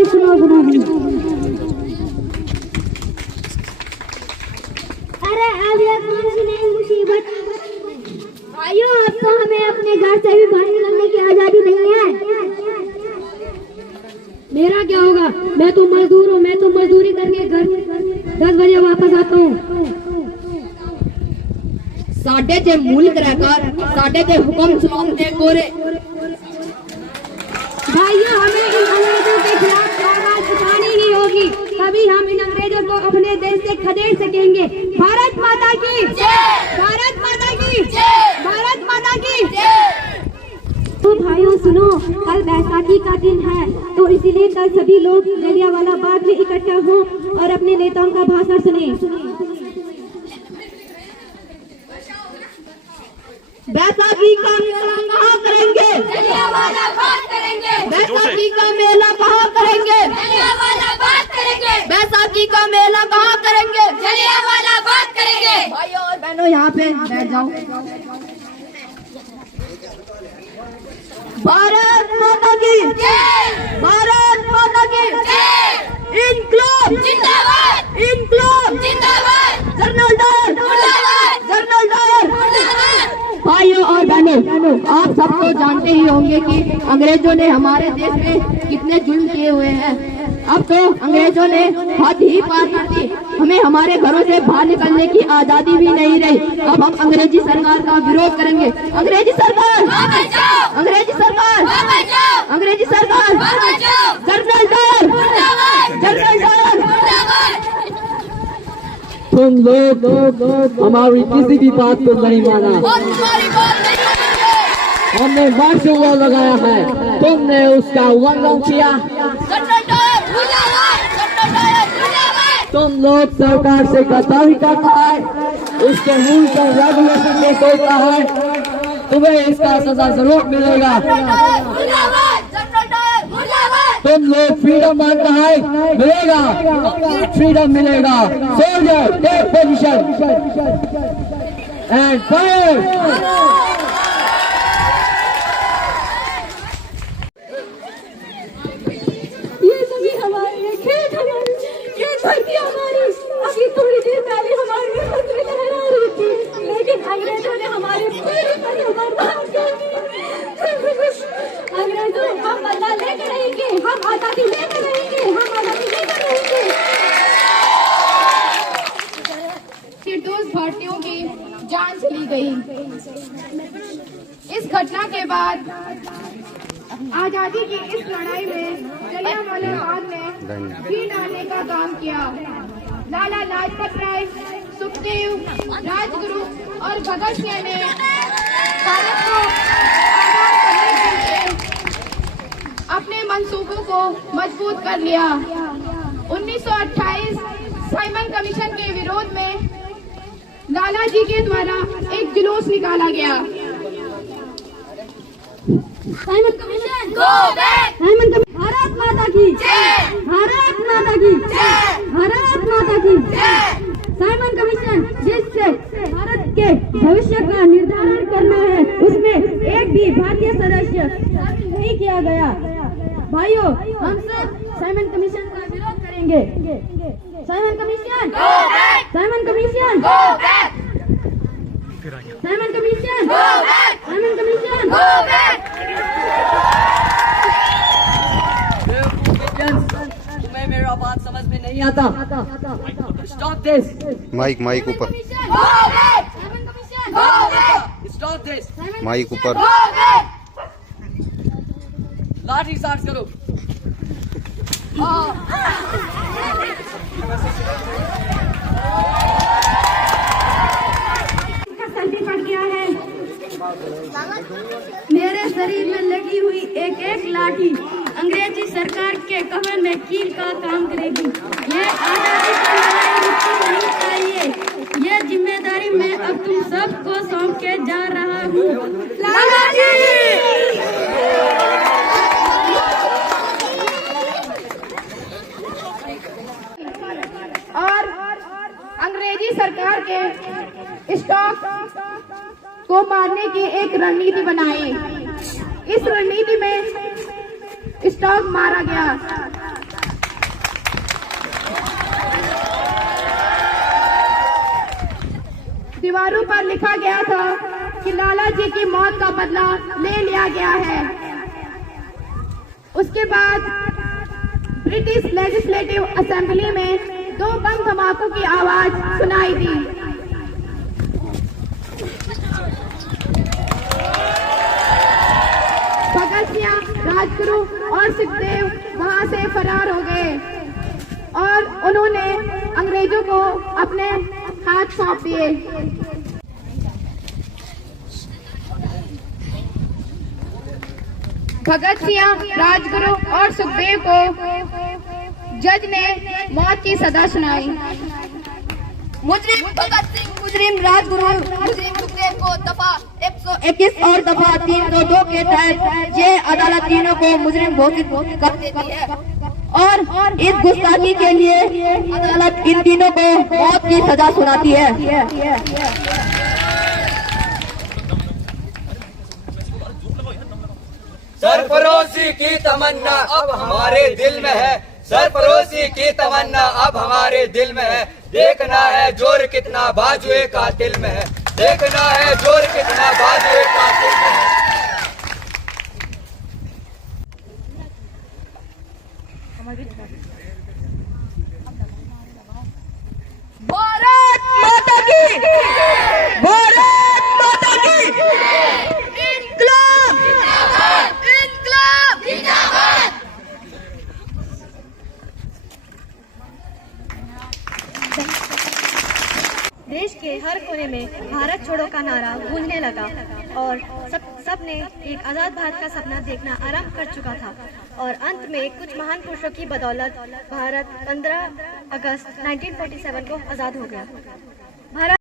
ही सुनो सुनो। अरे अब ये कौन सी नई मुसीबत भाइयों, अब तो हमें अपने घर से भी बाहर निकलने की आजादी नहीं है। मेरा क्या होगा? मैं तो मजदूर हूँ, मैं तो मजदूरी करके घर 10 बजे वापस आता हूँ। साढ़े के मुल्क रहकर साढ़े के हुक्म चलाते गोरे। भाइयों, हमें इन अंग्रेजों के खिलाफ आवाज उठानी ही होगी, तभी हम इन अंग्रेजों को अपने देश से खदेड़ सकेंगे। भारत माता की जय! भारत माता की जय! भारत माता की जय! तो भाइयों सुनो, कल बैसाखी का दिन है, तो इसीलिए कल सभी लोग जलियांवाला बाग में इकट्ठा हो और अपने नेताओं का भाषण सुने। बैसाखी का मेला कहाँ करेंगे? जलियांवाला बाग करेंगे। बैसाखी का मेला कहाँ करेंगे? जलियांवाला बाग करेंगे। बैसाखी का मेला कहाँ करेंगे? जलियांवाला बाग करेंगे। भाइयों और बहनों, यहाँ पे बैठ जाओ। भारत माता की जय! भारत माता की जय! इनकलाब जिंदाबाद! इनकलाब जिंदाबाद! जनरल डायर मुर्दाबाद! General Dyer. मुर्दाबाद! भाइयों और बहनों, आप सब तो जानते ही होंगे कि अंग्रेजों ने हमारे देश में कितने जुल्म किए हुए हैं। अब तो अंग्रेजों ने हद ही पार कर दी, हमें हमारे घरों से बाहर निकलने की आजादी भी नहीं रही। अब हम अंग्रेजी सरकार का विरोध करेंगे। अंग्रेजी सरकार, अंग्रेजी सरकार, अंग्रेजी सरकार, जनरल डायर, जनरल डायर। तुम लोग हमारी किसी भी बात को नहीं माना। हमने मार्शल लॉ लगाया है, तुमने उसका उल्लंघन किया। तुम लोग सरकार से गद्दारी करता है, उसके रूल्स और रेगुलेशन को तोड़ता है, तुम्हें इसका सजा जरूर मिलेगा। तुम लोग फ्रीडम मांगता है, मिलेगा, कंप्लीट फ्रीडम मिलेगा। Soldier take position and fire. ये सभी हमारे, ये खेत हमारी, ये धरती हमारी। अभी थोड़ी देर पहले हमारी फसलें लहरा रही थी, लेकिन अंग्रेजों ने हमारे पूरी फसल बर्बाद कर दी। अंग्रेजों, हम बदला लेकर रहेंगे, हम आजादी लेकर रहेंगे, हम आजादी लेकर रहेंगे। निर्दोष भारतीयों की जान चली गई। इस घटना के बाद आजादी की इस लड़ाई में जलियांवाला बाग ने घी डालने का काम किया। लाला लाजपत राय, सुखदेव, राजगुरु और भगत सिंह ने भारत को आजाद करने के लिए अपने मंसूबों को मजबूत कर लिया। 1928 साइमन कमीशन के विरोध में लाला जी के द्वारा एक जुलूस निकाला गया। Simon commission go back! Simon commission Bharat माता की जय! भारत माता की जय! भारत माता की जय! साइमन कमीशन जिससे भारत के भविष्य का निर्धारण करना है, उसमें एक भी भारतीय सदस्य शामिल नहीं किया गया। भाइयों, हम सब साइमन कमीशन का विरोध करेंगे। Simon commission, Simon commission, Simon commission, Simon commission. तुम्हें मेरा बात समझ में नहीं आता। Stop this. माइक ऊपर, स्टॉप दिस। माइक ऊपर। लाठी चार्ज करो। सर्दी पड़ गया है। मेरे शरीर में लगी हुई एक एक लाठी अंग्रेजी सरकार के कमर में कील का काम करेगी। ये आजादी की लड़ाई रुकनी नहीं चाहिए। ये जिम्मेदारी मैं अब तुम सबको सौंप के जा रहा हूँ। लाला जी! और अंग्रेजी सरकार के स्टॉक को मारने की एक रणनीति बनाई। इस रणनीति में स्टॉक मारा गया। लिखा गया था कि लाला जी की मौत का बदला ले लिया गया है। उसके बाद ब्रिटिश लेजिस्लेटिव असेंबली में 2 बम धमाकों की आवाज सुनाई दी। भगत सिंह, राजगुरु और सुखदेव वहां से फरार हो गए और उन्होंने अंग्रेजों को अपने हाथ सौंप दिए। भगत सिंह, राजगुरु और सुखदेव को जज ने मौत की सजा सुनाई। मुजरिम भगत सिंह, मुजरिम राजगुरु, मुजरिम सुखदेव को दफा 121 और दफा 302 के तहत ये अदालत तीनों को मुजरिम घोषित कर देती है और इस गुस्ताखी के लिए अदालत इन तीनों को मौत की सजा सुनाती है। सरफरोशी की तमन्ना अब हमारे दिल में है, सरफरोशी की तमन्ना अब हमारे दिल में है। देखना है जोर कितना बाजुए कातिल में है, देखना है जोर कितना बाजुए कातिल में है। भारत माता की, भारत माता की, इनकलाब, इनकलाब, जिंदाबाद। देश के हर कोने में भारत छोड़ो का नारा गूंजने लगा और सब ने एक आज़ाद भारत का सपना देखना आरंभ कर चुका था और अंत में कुछ महान पुरुषों की बदौलत भारत 15 अगस्त 1947 को आज़ाद हो गया। भारत